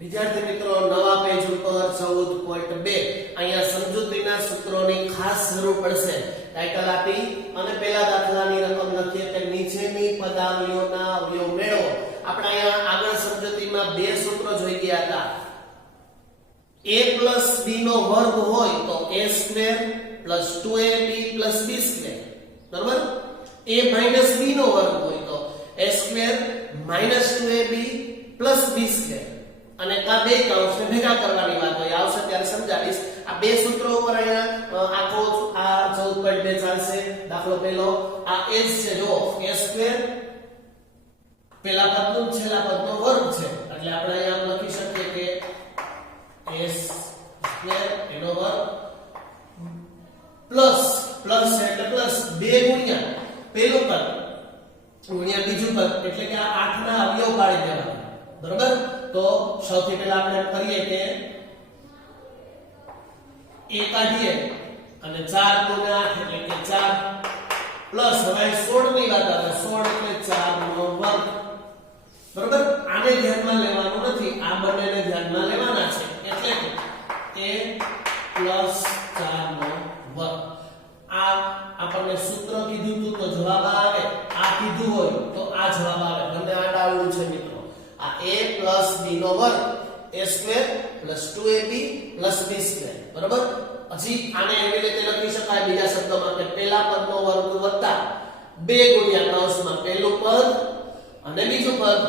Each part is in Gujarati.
વિદ્યાર્થી મિત્રો નવા પેજ ઉપર 14.2 અહીંયા સમજૂતીના સૂત્રોની ખાસ જરૂર પડશે. ટાઇટલ આપી અને પહેલા દાખલાની રકમ લખીએ કે નીચેની પદાવલીઓના અવયવ મેળવો. આપણે અહીંયા આગળ સમજૂતીમાં બે સૂત્રો જોઈ ગયા હતા. a + b નો વર્ગ હોય તો a² + 2ab + b², બરાબર? a - b નો વર્ગ હોય તો a² - 2ab + b². અને આ બે કૌંસને ભેગા કરવાની વાત હોય આવશે ત્યારે સમજાવીશ. આ બે સૂત્રો ઉપર અહીંયા આખો આ 14.2 ચાલશે. દાખલો પહેલો આ s છે, જો a² પેલા પદનો છેલ્લા પદનો વર્ગ છે એટલે આપણે અહીંયા લખી શકીએ કે a² એનો વર્ગ પ્લસ છે એટલે પ્લસ 2 ગુણ્યા પેલું પદ ગુણ્યા બીજું પદ એટલે કે આ 8 ના અવયવ પાડી દેવાના, બરાબર? તો સૌથી પહેલા આપણે કરીએ કે a કાઢીએ અને 4 ગુણ્યા 8 એટલે કે 4 પ્લસ હવે 16 ની વાત આવે. 16 એટલે 4 નો વર્ગ, બરાબર? આને ધ્યાનમાં લેવાનું નથી, આ બંનેને ધ્યાનમાં લેવાના છે એટલે કે a + 4 નો વર્ગ. આ આપણને સૂત્ર કીધું હતું તો જવાબ આવે, આ કીધું હોય તો આ જવાબ આવે. બંને આડાવડું છે મિત્રો. આ a + b નો વર્ગ a² + 2ab + b², બરાબર? હજી આને એવી રીતે લખી શકાય બીજા શબ્દોમાં કે પહેલા પદનો વર્ગ વત્તા 2 ગુણ્યા કૌંસમાં પહેલું પદ અને બીજું પદ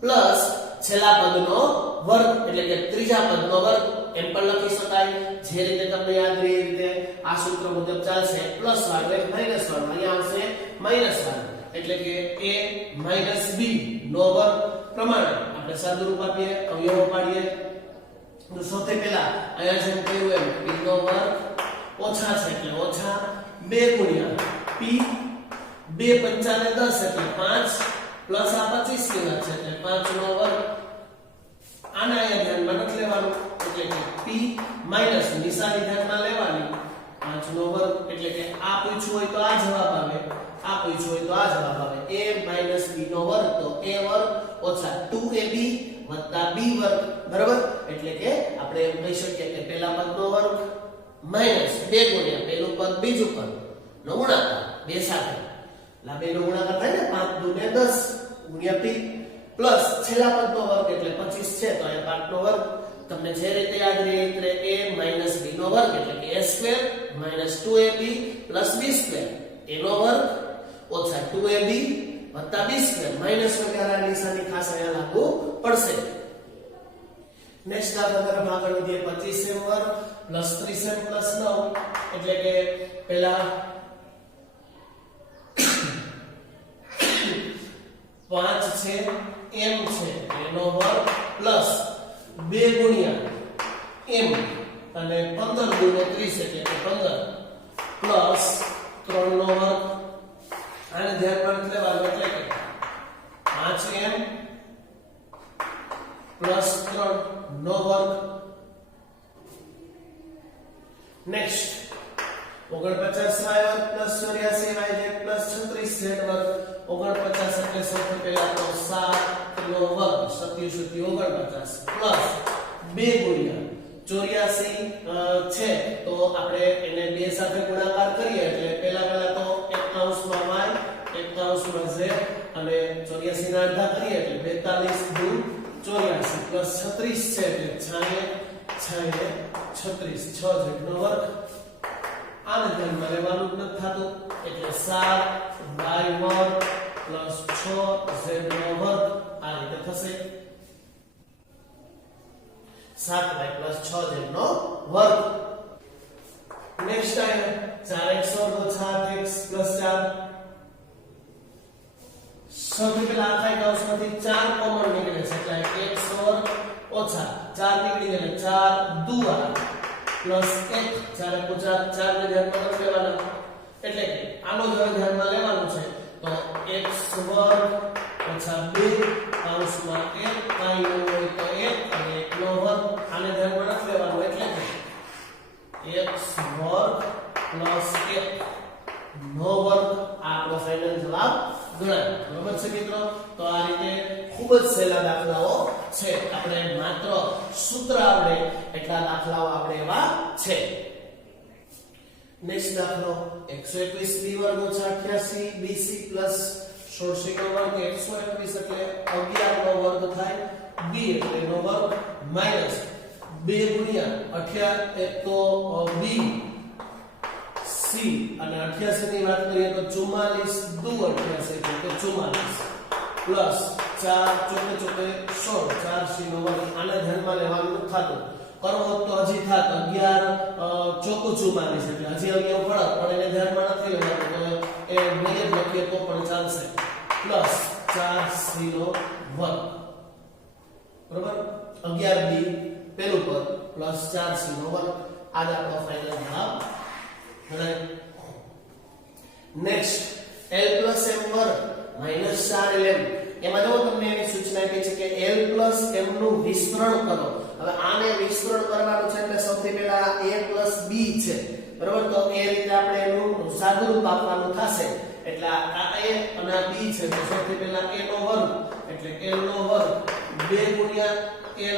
પ્લસ છેલ્લા પદનો વર્ગ એટલે કે ત્રીજા પદનો વર્ગ એમ પણ લખી શકાય. જે રીતે તમને યાદ રહે એ રીતે આ સૂત્ર મુજબ ચાલશે. પ્લસ વાળું એક માઈનસ વાળું અહીંયા આવશે માઈનસ વાળું એટલે કે a - b નો વર્ગ પ્રમાણે આપણે સાદુરૂપ આપીએ, અવયવો પાડીએ. તો સૌથી પહેલા અહીંયા જેમ કહ્યું એમ p નો વર્ગ ઓછા છે એટલે ઓછા 2 ગુણ્યા p 2 × 5 = 10 એટલે 5 પ્લસ આ 25 ની વાત છે એટલે 5 નો વર્ગ. આના અહીંયા ધ્યાનમાં નથી લેવાનું એટલે કે p માઈનસ નિશાની ધ્યાનમાં લેવાની 5 નો વર્ગ એટલે કે આ પૂછ્યું હોય તો આ જવાબ આવે, આ પૂછ્યું હોય તો આ જવાબ આવે. a - b નો વર્ગ તો a² - 2ab + b², બરાબર? એટલે કે આપણે એમ કહી શકીએ કે પહેલા પદનો વર્ગ માઈનસ 2 ગુણ્યા પેલું પદ બીજું પદ નો ગુણાકાર બે સાથે એટલે બે નો ગુણાકાર થાય ને 5 × 2 = 10 ગુણ્યા p પ્લસ છેલ્લા પદનો વર્ગ એટલે 25 છે તો એ 5 નો વર્ગ. તમને જે રીતે યાદ રહે એ રીતે a - b નો વર્ગ એટલે કે a² - 2ab + b² એનો વર્ગ ઓછા 2ab + b². માઈનસ વગેરે નિશાની ખાસ અહીંયા લાગુ પડશે. નેક્સ્ટ દાખલા તરફ આગળ વધીએ. 25m² + 30m + 9 એટલે કે પહેલા 5 છે m છે એનો વર્ગ પ્લસ 2 ગુણ્યા m અને 15 × 30 એટલે કે 15 પ્લસ 3 નો વર્ગ. આને ધ્યાનમાં લેવાનું એટલે કે 5m + 3 નો વર્ગ. નેક્સ્ટ 49y² + 84y² + 36z² 49 એટલે સૌથી પહેલા તો 7 નો વર્ગ 7 × 49 પ્લસ 2 ગુણ્યા 84 છે તો આપણે એને 2 સાથે ગુણાકાર કરીએ એટલે પહેલા તો એક કૌંસમાં y એક કૌંસમાં z અને 84 ના અડધા કરીએ એટલે 42 × 84 પ્લસ 36 છે એટલે 36 6 નો વર્ગ. આને ધ્યાનમાં લેવાનું જ નથી થતું એટલે 7y² + 6z નો વર્ગ આ રીતે થશે. 7y + 6z નો વર્ગ. નેક્સ્ટ આયા 4x² - 8x + 4 સૌથી પહેલા આ થાય કૌંસમાંથી 4 કોમન નીકળે છે એટલે x² - 4 નીકળી ગયો એટલે 4 દુઆ પ્લસ 1 4 × 4 ને ધ્યાનમાં લેવાના એટલે કે આનો જો ધ્યાનમાં લેવાનું છે તો x² - 2 કૌંસમાં 1 કાઈ ન હોય તો 1 અને 1 નો વર્ગ. આને ધ્યાનમાં નથી લેવાનું એટલે કે x² + 1 નો વર્ગ. આ આપણો ફાઇનલ જવાબ ગણાય. બરાબર છે મિત્રો? તો આ રીતે ખૂબ જ સહેલા દાખલાઓ છે. આપણે માત્ર સૂત્ર આવડે એટલા દાખલાઓ આપણે એવા છે. નેક્સ્ટ દાખલો 121 b વર્ગ ઓછા 88 bc પ્લસ 16c નો વર્ગ 121 એટલે 11 નો વર્ગ થાય b એટલે નો વર્ગ માઈનસ 2 ગુણ્યા 88 તો b c અને 88 ની વાત કરીએ તો 44 દુ 88 એટલે કે 44 પ્લસ 4 ચોકે ચોકે 16 4c નો વર્ગ. આને ધ્યાનમાં લેવાનું થતું કરવો તો હજી થાત 11 ચોકું 44 એટલે હજી અગિયાર ફરક પણ એને ધ્યાનમાં નથી લેવાનું તો એ બે લખીએ તો પણ ચાલશે પ્લસ 4c નો વર્ગ બરાબર 11b પેલું પદ પ્લસ 4c નો વર્ગ. આ જ આપણો ફાઇનલ જવાબ ગણાય. નેક્સ્ટ l m વર્ગ માઈનસ 4lm. એમાં જો તમને એની સૂચના આપી છે કે l m નું વિસ્તરણ કરો. હવે આને વિસ્તરણ કરવાનું છે એટલે સૌથી પહેલા a b છે બરાબર. તો એ રીતે આપણે એનું સાદુરૂપ આપવાનું થશે એટલે આ a અને આ b છે તો સૌથી પહેલા a નો વર્ગ એટલે l નો વર્ગ 2 ગુણ્યા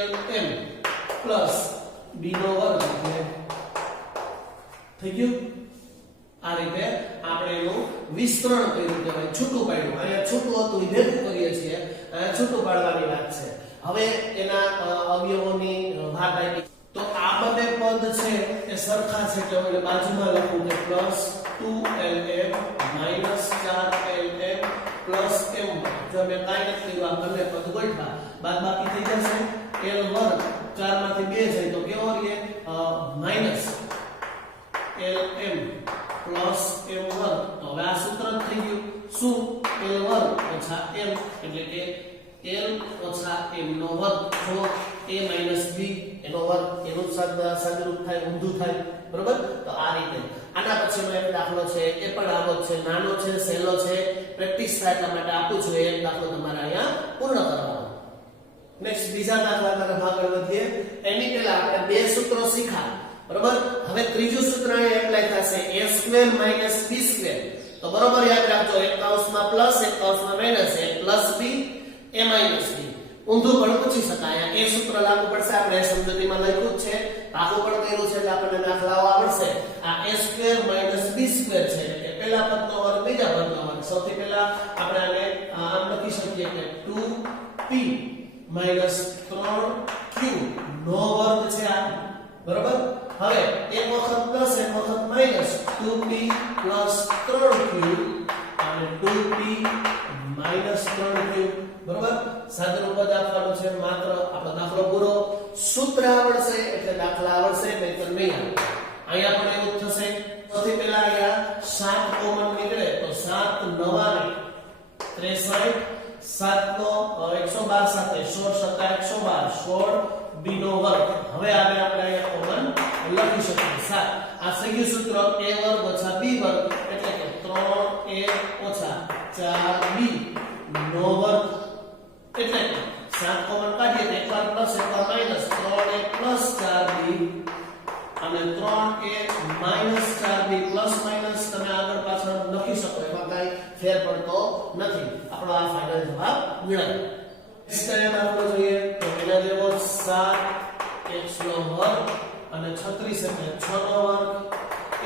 lm પ્લસ b નો વર્ગ એટલે થઈ ગયું. આ રીતે આપણે એનું વિસ્તરણ કર્યું કહેવાય, છૂટું પાડ્યું. અહીંયા છૂટું હતું એ ભેગું કરીએ છીએ, અહીંયા છૂટું પાડવાની વાત છે. હવે એના અવયવોની વાત આવી તો આ બધે પદ છે એ સરખા છે એટલે હું બાજુમાં લખું કે +2lm -4lm m. જો મેં કાંઈ નથી કર્યું આ બંને પદ ગોઠવા બાદબાકી થઈ જશે. l વર્ગ 4 માંથી 2 જાય તો કેવો રહે માઈનસ lm પ્લસ m વર્ગ. તો હવે આ સૂત્ર થઈ ગયું શું l વર્ગ ઓછા m એટલે કે l ઓછા m નો વર્ગ જો a માઈનસ b એનો વર્ગ એનું સાદુરૂપ થાય ઊંધું થાય બરોબર. તો આ રીતે આના પછીનો એક દાખલો છે એ પણ આવો છે, નાનો છે, સહેલો છે, પ્રેક્ટિસ થાય એટલા માટે આપું છું. એક દાખલો તમારે અહીંયા પૂર્ણ કરવાનો. નેક્સ્ટ બીજા દાખલા તરફ આગળ વધીએ. એની પહેલા આપણે બે સૂત્રો શીખ્યા બરોબર. હવે ત્રીજું સૂત્ર અહીં એપ્લાય થશે a² - b². તો બરોબર યાદ રાખજો, એક કૌંસમાં પ્લસ એક કૌંસમાં minus, a + b a - b. ઊંધું પણ પૂછી શકાય. એ સૂત્ર લાગુ પડશે. આપણે સમજૂતીમાં લખ્યું છે, આખું પણ કર્યું છે એટલે આપણને દાખલાઓ આવડશે. આ a² - b² છે એટલે કે પહેલા પદનો વર્ગ બીજા પદનો વર્ગ. સૌથી પહેલા આપણે આને આમ લખી શકીએ કે 2p - 3q નો વર્ગ છે આ બરોબર. હવે એક વખત પ્લસ એક વખત માઈનસ 2p + 3q અને 2p - 3q બરોબર. સાદુરૂપ જ આપવાનું છે માત્ર. આપણો દાખલો પૂરો. સૂત્ર આવડશે એટલે દાખલા આવડશે, નહીંતર નહીં આવે. અહીંયા પણ એવું થશે. સૌથી પહેલા અહીંયા 7 કોમન નીકળે તો 7 × 9 = 63, 7 નો 112 સાથે 16 * 7 = 112, 16 b નો વર્ગ. હવે આપણે અહીંયા કોમન લખી શકીએ 7. આ થઈ ગયું સૂત્ર a વર્ગ ઓછા b વર્ગ એટલે કે 3a ઓછા 4b નો વર્ગ. એટલે 7 કોમન કાઢીએ તો એકવાર પ્લસ એકવાર માઈનસ 3a + 4b અને 3a - 4b પ્લસ માઈનસ તમે આગળ પાછળ લખી શકો, એમાં કાંઈ ફેર પડતો નથી. આપણો આ ફાઇનલ જવાબ ગણાય. નેક્સ્ટ દાખલો જોઈએ તો એના જેવો 7x નો વર્ગ અને 36 એટલે 6 નો વર્ગ.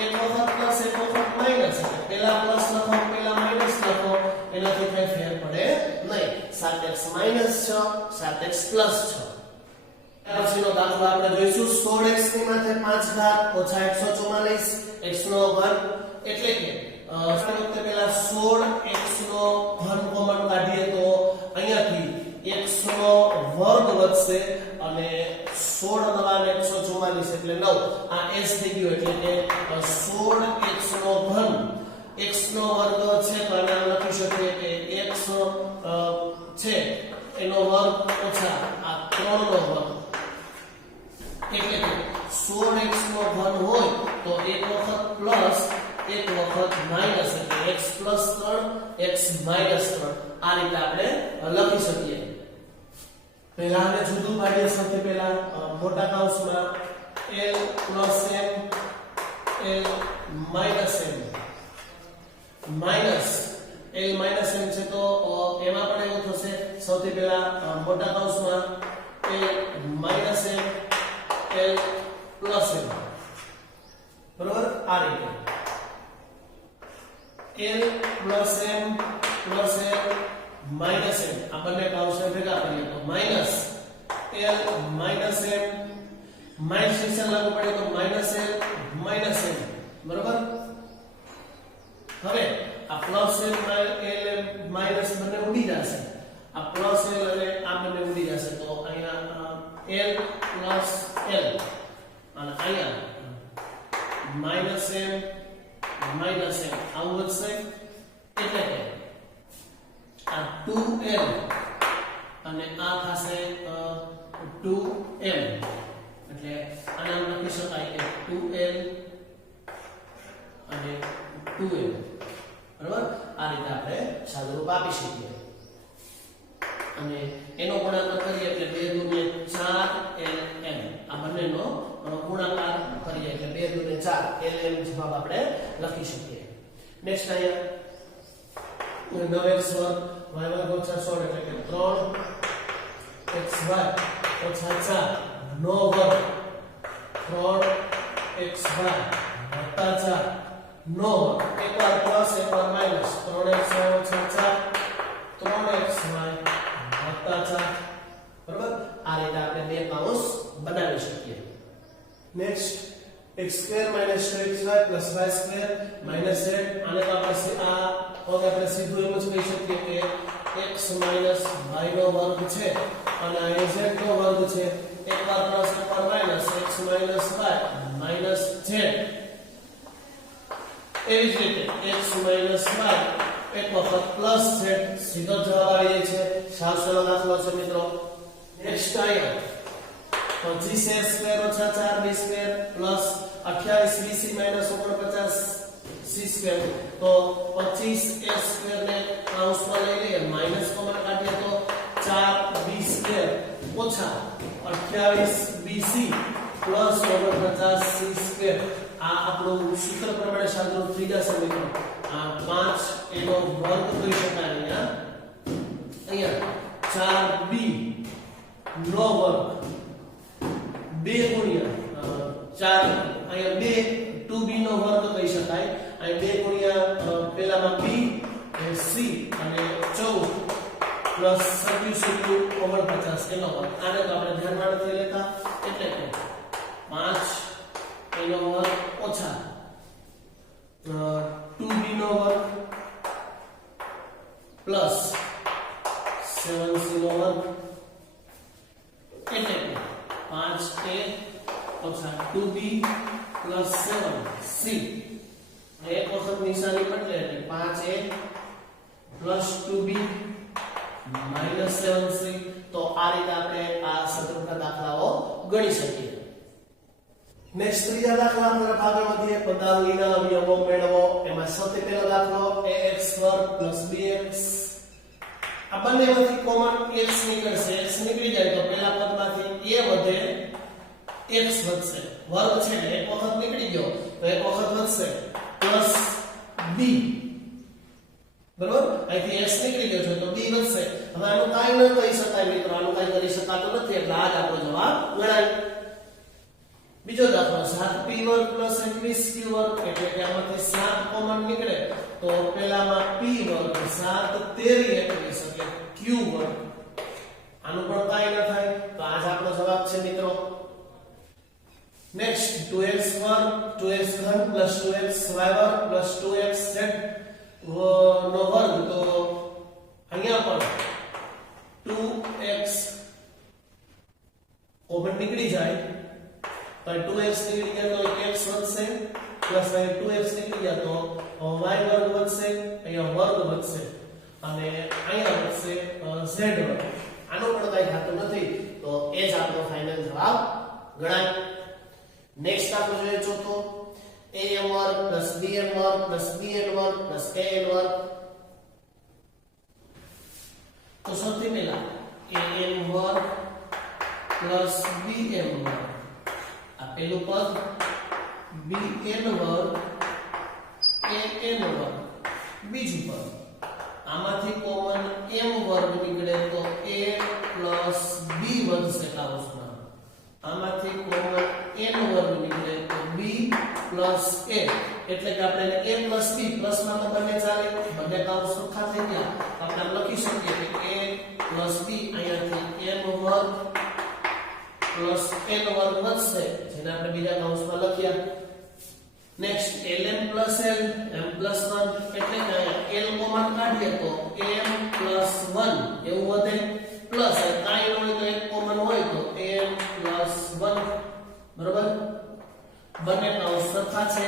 એક વખત પ્લસ એક વખત માઈનસ એટલે પહેલા પ્લસ લખો પહેલા માઈનસ લખો, એનાથી કઈ ફેર પડે નહીં. 7x - 6 7x + 6. પછીનો દાખલો આપણે જોઈશું 16x ની માથે 5 ઘાત ઓછા 144 x નો વર્ગ એટલે કે વખતે પહેલા 16x નો ઘન કોમન કાઢીએ તો અહીંયાથી x નો વર્ગ વધશે અને 16 × 9 = 144 એટલે 9. આ s થઈ ગયો એટલે કે 16x નો ઘન x નો વર્ગ છે તો આને લખી શકીએ કે x છે એનો વર્ગ ઓછા આ 3 નો વર્ગ એટલે કે 16x નો ઘન હોય તો એક વખત પ્લસ એક વખત માઈનસ એટલે x + 3 x - 3. આ રીતે આપણે લખી શકીએ. પહેલા આપણે જુદું પાડીએ. સૌથી પહેલા મોટા કૌંસમાં l + m l - m minus l - m છે તો એમાં પણ એવું થશે. સૌથી પહેલા મોટા કૌંસમાં l minus m l plus m બરોબર આ રીતે l plus m plus l minus m આ બંને કાઉન્સને ભેગા કરીએ તો minus l minus m minus નિશાન લાગુ પડે તો માઈનસ l માઈનસ m બરોબર હવે આ પ્લસ l માઈનસ બંને ઉડી જશે આ પ્લસ l અને આ બંને ઉડી જશે તો અહીંયા l પ્લસ l અને અહીંયા માઈનસ m માઈનસ m આવું વધશે એટલે કે આ 2l અને આ થશે 2m એટલે આને આમ લખી શકાય કે 2l અને 2m બરાબર આ રીતે આપણે સાદુરૂપ આપી શકીએ અને એનો ગુણાકાર કરીએ એટલે 2 દુને 4lm આ બંનેનો ગુણાકાર કરીએ એટલે 2 દુને 4 lm જવાબ આપણે લખી શકીએ નેક્સ્ટ અહીંયા 9x વર્ગ y વર્ગ ઓછા 16 એટલે કે 3xy ઓછા 4 નો વર્ગ 3xy વત્તા 4 નો વર્ગ એકવાર પ્લસ એકવાર માઈનસ 3xy ઓછા 4 3xy વત્તા 4 બરાબર આ રીતે આપણે બે કૌંસ બનાવી શકીએ next x square minus 2xy plus y square minus z આને તો આપણે આ હવે આપણે સીધું એમ જ કહી શકીએ કે x માઈનસ y નો વર્ગ છે અને આ z નો વર્ગ છે એકવાર પ્લસ એકવાર minus x minus y minus z એવી જ રીતે x માઈનસ y એક વખત પ્લસ z સીધો જવાબ આવી જાય છે સાવ સરળ દાખલો છે મિત્રો નેક્સ્ટ આયા 25a સ્ક્વેર ઓછા 4b square plus 28bc minus 49c square તો 25a સ્ક્વેર ને કૌંસમાં લઈ લઈએ માઈનસ કોમન કાઢીએ તો 4b સ્ક્વેર ઓછા 28bc પ્લસ 49c સ્ક્વેર આ આપણું સૂત્ર પ્રમાણે સાદુરૂપ થઈ જશે મિત્રો આ 5 એનો વર્ગ કરી શકાય અહીંયા 4b નો વર્ગ 2 ગુણ્યા 4 અહીંયા 2b નો વર્ગ કહી શકાય અહીં 2 ગુણ્યા પહેલામાં b એ c અને 14 પ્લસ 27 49 એનો વર્ગ આને તો આપણે ધ્યાનમાં નથી લેતા એટલે કે 5 એનો વર્ગ ઓછા 2b નો વર્ગ પ્લસ 7c નો વર્ગ એટલે કે 5a ઓછા 2b પ્લસ 7c એક વખત નિશાની બદલે એટલે 5a plus 2b minus 7c તો આ રીતે આપણે આ સદરૂપના દાખલાઓ ગણી શકીએ નેક્સ્ટ ત્રીજા દાખલા તરફ આગળ વધીએ પદાવલીના અવયવો મેળવો એમાં સૌથી પહેલો દાખલો ax2 bx આ બંનેમાંથી કોમન x નીકળશે x નીકળી જાય તો પહેલા પદમાંથી a વધે x વધશે વર્ગ છે ને એક વખત નીકળી ગયો તો એક વખત વધશે પ્લસ b બરોબર અહીંથી x નીકળી ગયો છે તો b વધશે હવે આનું કાઈ ન કહી શકાય મિત્રો આનું કાઈ કરી શકાતું નથી એટલે આ જ આપણો જવાબ ગણાય બીજો દાખલો 7p2 21q2 એટલે કે આમાંથી 7 કોમન નીકળે તો પહેલામાં p2 7 13 21 એટલે q2 આનું પણ કાઈ ન થાય તો આ જ આપણો જવાબ છે મિત્રો next 2x2 2x3 2xy2 2xz નો વર્ગ તો અહીંયા પણ 2x કોમન નીકળી જાય તો 2x નીકળી ગયા તો x વધશે પ્લસ 2x નીકળી ગયા તો y વર્ગ વધશે અહીંયા વર્ગ વધશે અને અહીંયા વધશે z વર્ગ આનો પણ કઈ થતું નથી તો એ જ આપણો ફાઇનલ જવાબ ગણાય નેક્સ્ટ આપણે જોઈએ ચોથો am વર્ગ bm વર્ગ bn વર્ગ an વર્ગ તો સૌથી પહેલા am વર્ગ bm વર્ગ આ પહેલું પદ bn વર્ગ an વર્ગ બીજું પદ આમાંથી કોમન m વર્ગ નીકળે તો a plus b વધશે કૌંસમાં. આમાંથી કોમન n વર્ગ નીકળે તો b plus a, એટલે કે આપણે a plus b પ્લસમાં તો બંને ચાલે, બંને કૌંસ સરખા થઈ ગયા. આપણે આમ લખી શકીએ કે a plus b અહીંયાથી m વર્ગ plus n વર્ગ વધશે, જેને આપણે બીજા કૌંસમાં લખ્યા. Next ln plus l m plus 1, એટલે કે l કોમન કાઢીએ તો m plus 1 એવું વધે, પ્લસ કાંઈ ન હોય તો એક કોમન હોય તો m plus 1, બરોબર. બંને કૌંસ સરખા છે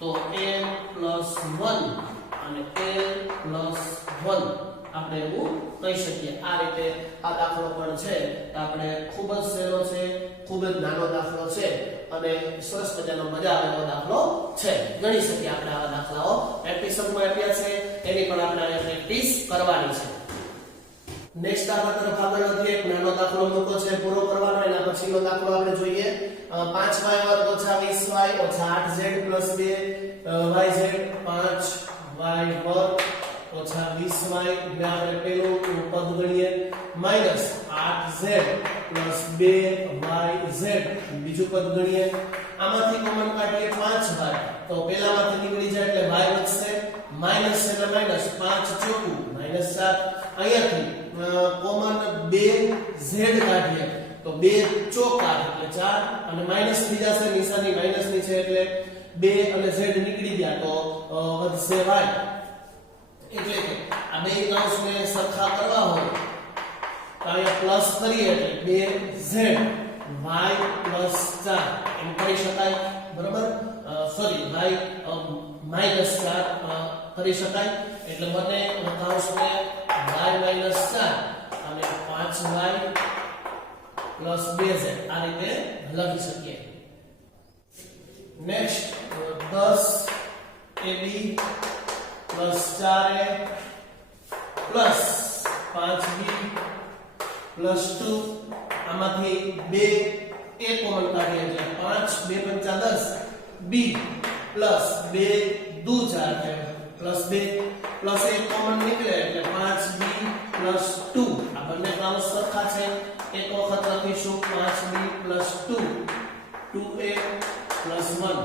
તો m plus 1 અને l plus 1 આપણે એવું કહી શકીએ. આ રીતે આ દાખલો પણ છે આપણે ખૂબ જ સહેલો છે, ખૂબ જ નાનો દાખલો છે અને સરસ મજાનો મજા આવે એવો દાખલો છે. ગણી શકીએ આપણે આવા દાખલાઓ. એપિસોડમાં આપ્યા છે એની પણ આપણે પ્રેક્ટિસ કરવાની છે. નેક્સ્ટ દાખલા તરફ આગળ વધીએ. એક નાનો દાખલો મૂકો છે પૂરો કરવાનો, એના પછીનો દાખલો આપણે જોઈએ. 5y વર્ગ ઓછા 20y ઓછા 8z પ્લસ 2yz 5y વર્ગ ઓછા 20y ને આપણે પેલું પદ ગણીએ માઈનસ 8z પ્લસ 2yz બીજું પદ ગણીએ. આમાંથી કોમન કાઢીએ 5y તો પેલામાંથી નીકળી જાય એટલે y વધશે, માઈનસ એટલે માઈનસ 5 ચોકું માઈનસ 7. અહીંયાથી કોમન 2z કાઢીએ તો 2 ચોક 8 એટલે 4 અને માઈનસ થઈ જશે, નિશાની માઈનસ ની છે એટલે 2 અને z નીકળી ગયા તો વધશે y. એટલે કે આ બે કૌંસને સરખા કરવા હોય તો અહીંયા પ્લસ કરીએ એટલે 2z y plus 4 એમ કરી શકાય, બરાબર. સોરી y minus 4 કરી શકાય. એટલે બંને કૌંસને y minus 4 અને 5y plus 2z આ રીતે લખી શકીએ. Next 10ab plus 4a plus 5b plus 2 આમાંથી 2 a કોમન કાઢીએ એટલે 5 2 5 10 b plus 2 દુ 4 plus 2 plus 1 કોમન નીકળે એટલે 5b plus 2 આ બંને કૌંસ સરખા છે. એક વખત લખીશું 5b plus 2 2a plus 1.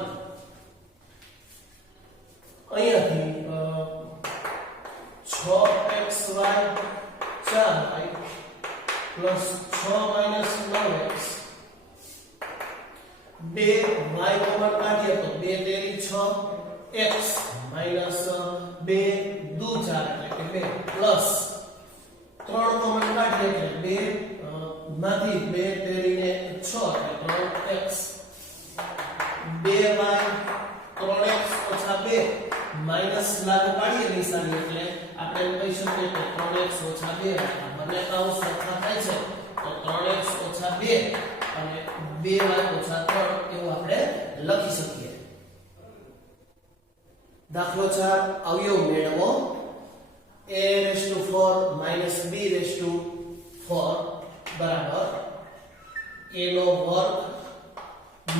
અહીંયાથી 6xy 4y plus 6 minus 9x 2y common કાઢીએ તો 2 તેરી 6x minus 2 દુ 4 એટલે કે 2 plus 3 કોમન કાઢીએ એટલે 2 માંથી 2 તેરીને 6 એટલે 3x 2y 3x ઓછા 2 માઈનસ લાગુ પાડીએ નિશાની એટલે આપણે એમ કહી શકીએ કે 3x ઓછા 2 આ બંને કૌંસ સરખા થાય છે તો 3x ઓછા 2 અને 2y ઓછા 3 એવું આપણે લખી શકીએ. દાખલો 4 અવયવ મેળવો. a⁴ b⁴ બરાબર a નો વર્ગ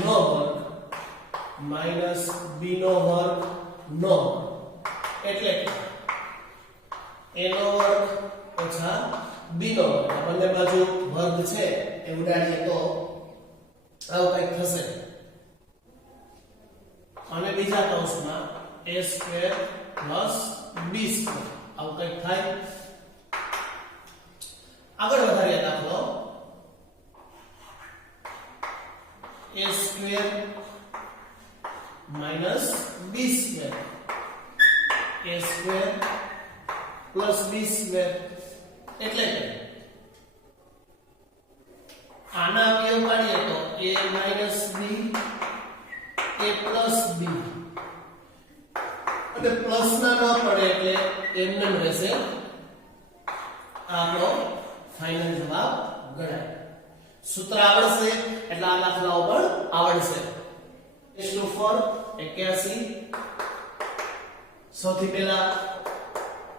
નો વર્ગ માઈનસ b નો વર્ગ નો, એટલે કે a નો વર્ગ ઓછા b નો વર્ગ બંને બાજુ વર્ગ છે એ ઉડાડીએ તો આવું કંઈક થશે. અને બીજા કૌંસમાં a² plus b² આવું કંઈક થાય. આગળ વધારીએ દાખલો. a² minus b² a² plus b² એટલે કે આના અવયવ કાઢીએ તો a minus b a plus b અને પ્લસ ના ન પડે એટલે એમને રહેશે. આપણો ફાઇનલ જવાબ ગણાય. સૂત્ર આવડશે એટલે આ દાખલાઓ પણ આવડશે. a⁴ 81 સૌથી પહેલા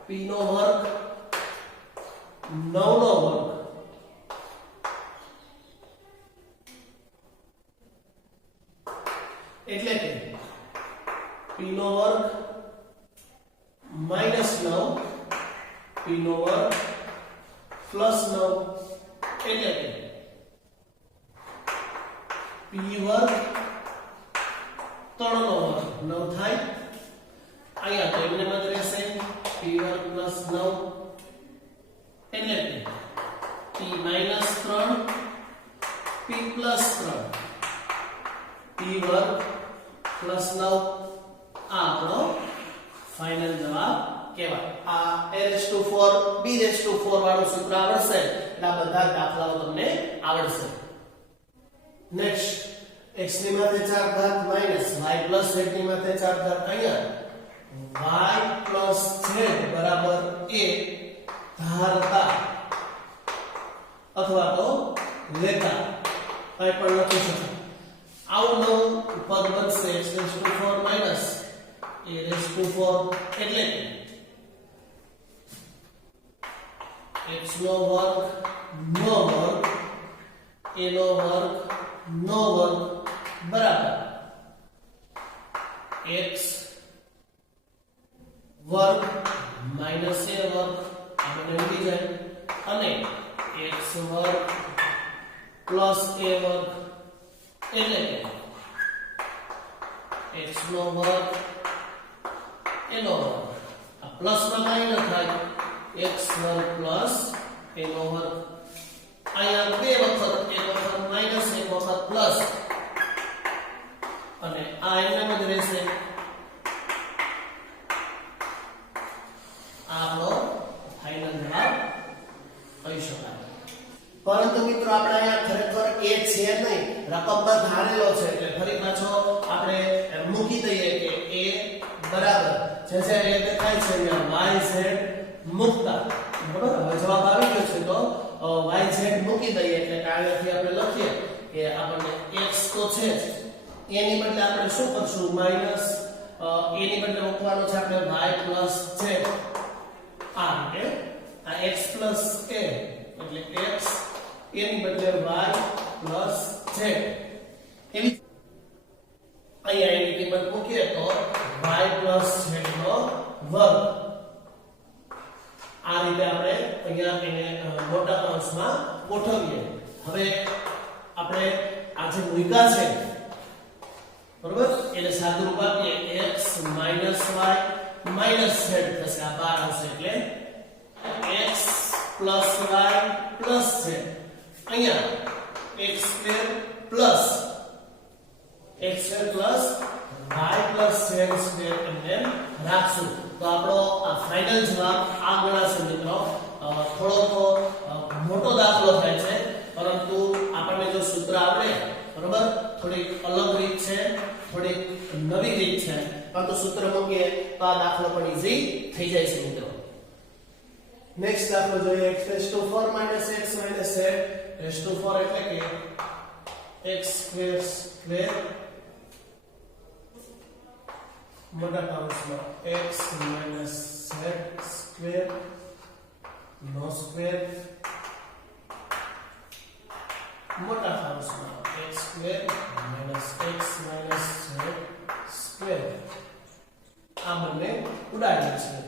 p નો વર્ગ 9 નો વર્ગ એટલે કે p નો વર્ગ -9 p નો વર્ગ પ્લસ 9 એટલે કે p વર્ગ 3 નો વર્ગ 9 થાય અહીંયા તો એમને મત રહેશે p વર્ગ પ્લસ 9 એટલે કે p minus 3 p plus 3 p વર્ગ પ્લસ 9 આ આપણો ફાઇનલ જવાબ કહેવાય આ a⁴ b⁴ વાળું સૂત્ર આવડશે એટલે આ બધા દાખલાઓ તમને આવડશે નેક્સ્ટ x ની માથે 4 ઘાત માઈનસ y પ્લસ z ની માથે 4 ઘાત અહીંયા y પ્લસ z બરાબર a ધારતા અથવા તો લેતા કંઈ પણ લખી શકાય આવું નવું પદ બનશે x⁴ માઈનસ a⁴ એટલે x નો વર્ગ નો વર્ગ a નો વર્ગ નો વર્ગ બરાબર x વર્ગ માઈનસ a વર્ગ આ બંને ઉડી જાય અને x વર્ગ પ્લસ a વર્ગ એટલે કે x નો વર્ગ a નો વર્ગ આ પ્લસ માં માઈનસ થાય x વર્ગ પ્લસ a નો વર્ગ અહીંયા બે વખત એક વખત માઈનસ એક વખત પ્લસ અને આ એમ જ રહેશે આપણો ફાઇનલ જવાબ કહી શકાય પરંતુ મિત્રો આપણે અહીંયા ખરેખર a છે નહીં રકમમાં ધારેલો છે એટલે ફરી પાછો આપણે મૂકી દઈએ કે a બરાબર જે છે એ દેખાય છે અહીંયા yz મુકતા બરાબર હવે જવાબ આવી ગયો છે તો yz મૂકી દઈએ એટલે કાર્યથી આપણે લખીએ કે આપણને x તો છે જ એની બદલે આપણે શું કરશું માઈનસ એની બદલે મૂકવાનો છે આપણે y પ્લસ z આ રીતે આ x પ્લસ a એટલે x એની બદલે y પ્લસ z એવી અહીંયા એની કિંમત મૂકીએ તો y પ્લસ z નો વર્ગ આ રીતે આપણે અહીંયા એને મોટા કૌંસમાં ગોઠવીએ હવે આપણે આ જે મૂક્યા છે બરોબર એટલે સાદું રૂપ આપીએ x y z થશે આ બાર હશે એટલે x y z અહીંયા x² y z² એમને રાખશું તો આપણો આ ફાઇનલ જવાબ આ ગણાશે મિત્રો થોડો મોટો દાખલો થાય છે પરંતુ આપણને જો સૂત્ર આવડે બરોબર થોડી અલગ રીત છે થોડી નવી રીત છે પરંતુ સૂત્ર મૂકીએ તો આ દાખલો પણ ઈઝી થઈ જાય છે મિત્રો નેક્સ્ટ દાખલો જોઈએ x⁴ - x - z x⁴ એટલે કે x² મોટા કૌંસમાં x - z² નો સ્ક્વેર મોટા કૌંસમાં x² - x - z² આ બંને ઉડાડીએ છીએ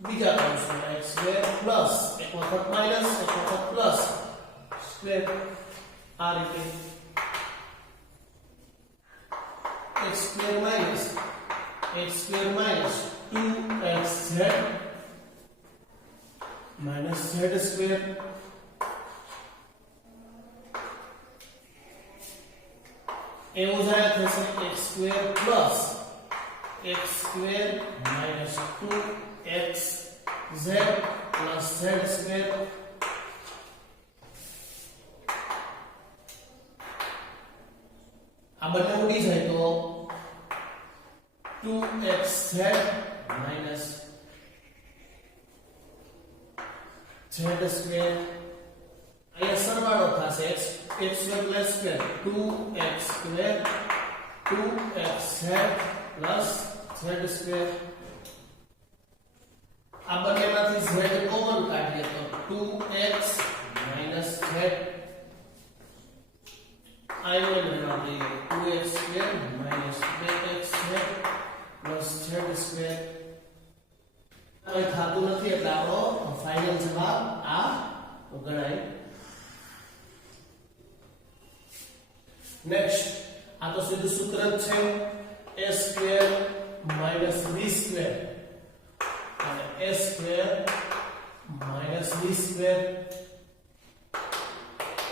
બીજા કૌંસમાં x² પ્લસ એક વખત માઈનસ એક વખત પ્લસ સ્ક્વેર આ રીતે x² minus 2xz minus z² એવું જાય થશે x² plus x² minus 2xz plus z² આ બંને ઉડી જાય તો 2xz minus z² અહીંયા સરવાળો થશે x² plus square 2x² 2xz plus z² આ બંનેમાંથી z કોમન કાઢીએ તો 2x minus z I1 બના દઈએ 2x² minus 2xz plus z² કોઈ થતું નથી એટલે આપણો ફાઇનલ જવાબ આ ગણાય. નેક્સ્ટ આ તો સીધું સૂત્ર જ છે a square minus b square અને a square minus b square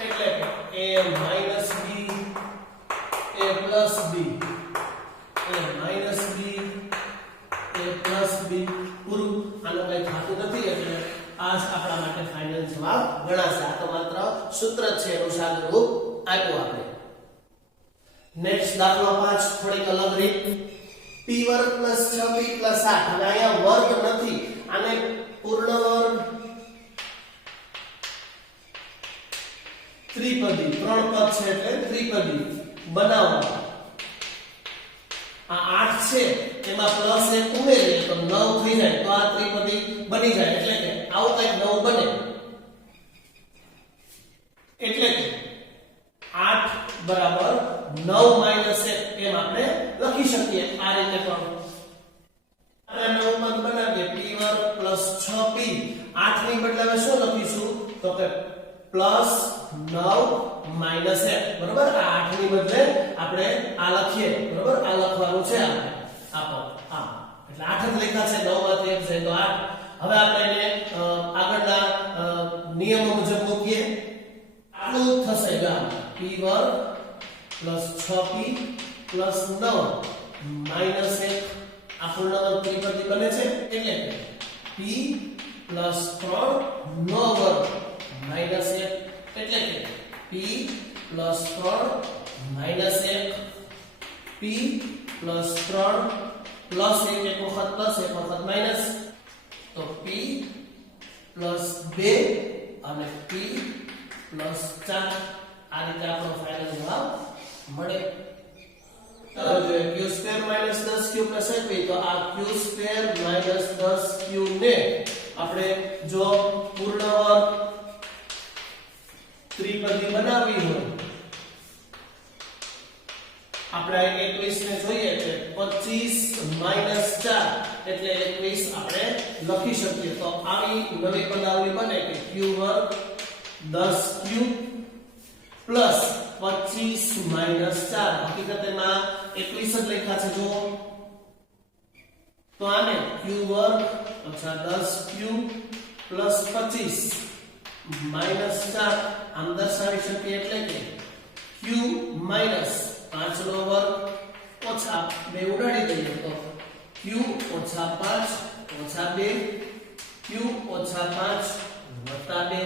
એટલે કે a minus b a plus b a minus b a plus b પૂરું. આનો કઈ થતું નથી એટલે આ આપણા માટે ફાઇનલ જવાબ ગણાશે. આ તો માત્ર સૂત્ર છે એનું સાદું રૂપ આપ્યું આપણે. નેક્સ્ટ દાખલો 5 થોડીક અલગ રીત. p વર્ગ પ્લસ 6p પ્લસ 8 હવે અહીંયા વર્ગ નથી, આને પૂર્ણ વર્ગ ત્રિપદી 3 પદ છે એટલે ત્રિપદી બનાવો. આ 8 છે એમાં પ્લસ 1 ઉમેરીએ તો 9 થઈ જાય તો આ ત્રિપદી બની જાય. એટલે કે આવું કંઈક નવું બને એટલે કે 8 બરાબર 9 માઈનસ 1 એમ આપણે લખી શકીએ. આ રીતે પણ આપણે નવું પદ બનાવીએ p વર્ગ પ્લસ 6p 8 ની બદલે હવે શું લખીશું તો કે પ્લસ 9 માઈનસ 1 બરોબર. આ 8 ની બદલે આપણે આ લખીએ બરોબર. આ લખવાનું છે આપણે આ એટલે 8 જ લખ્યા છે 9 માંથી 1 જાય તો 8. હવે આપણે એને આગળના નિયમો મુજબ મૂકીએ. આટલું થશે ગામ p વર્ગ પ્લસ 6p પ્લસ 9 માઈનસ 1 આ પૂર્ણ વર્ગ ત્રિપદી બને છે એટલે p પ્લસ 3 નો વર્ગ માઈનસ 1 એટલે કે p plus 3 minus 1 p plus 3 plus 1 એક વખત પ્લસ એક વખત માઈનસ તો p પ્લસ 2 અને p પ્લસ 4 આ રીતે આપણો ફાઇનલ જવાબ મળે. ચાલો જોઈએ q square minus 10q plus 1 તો આ q સ્ક્વેર માઈનસ 10q ને આપણે જો પૂર્ણ વર્ગ ત્રિપદી બનાવવી હોય આપણે 21 ને જોઈએ એટલે 25 માઈનસ 4 એટલે 21 આપણે લખી શકીએ. તો આવી નવી પદાવલી બને કે q વર્ગ 10q પ્લસ 25 માઈનસ 4 હકીકતમાં 21 જ લખ્યા છે જો તો આને q વર્ગ ઓછા 10q પ્લસ 25 માઈનસ 4 આમ દર્શાવી શકીએ એટલે કે q માઈનસ 5 નો વર્ગ ઓછા 2 ઉડાડી દઈએ તો q ઓછા 5 ઓછા 2 q ઓછા 5 વત્તા 2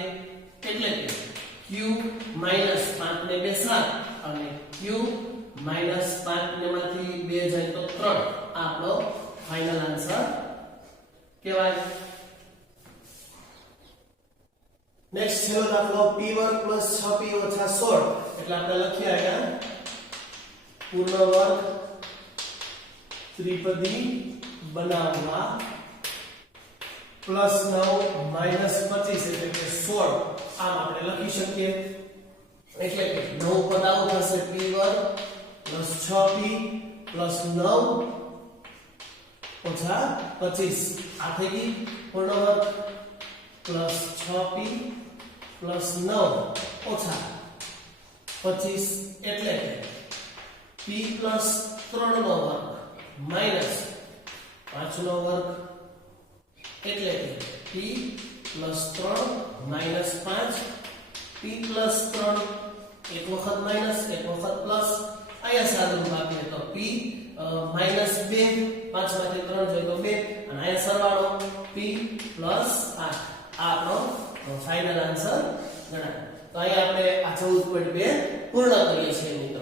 એટલે કે q માઈનસ 5 ને 2 7 અને q માઈનસ 5 ને માંથી 2 જાય તો 3 આપણો ફાઇનલ આન્સર કહેવાય. નેક્સ્ટ છેલ્લો દાખલો p વર્ગ પ્લસ 6p ઓછા 16 એટલે આપણે લખીએ અહીંયા પૂર્ણ વર્ગ ત્રિપદી બનાવવા પ્લસ 9 માઈનસ 25 એટલે કે 16 આમ આપણે લખી શકીએ. એટલે કે નવું પદ આવું થશે p વર્ગ પ્લસ 6p પ્લસ 9 ઓછા 25 આ થઈ ગઈ પૂર્ણ વર્ગ પ્લસ 6p પ્લસ 9 ઓછા 25 એટલે કે p પ્લસ 3 નો વર્ગ માઈનસ 5 નો વર્ગ એટલે કે p plus 3 minus 5 p plus 3 એક વખત માઈનસ એક વખત પ્લસ અહીંયા સાદું આપીએ તો p માઈનસ 2 5 માંથી 3 જાય તો 2 અને અહીંયા સરવાળો p પ્લસ 8 આ આપણો ફાઇનલ આન્સર ગણાય. તો અહીંયા આપણે આ 14.2 પૂર્ણ કરીએ છીએ મિત્રો.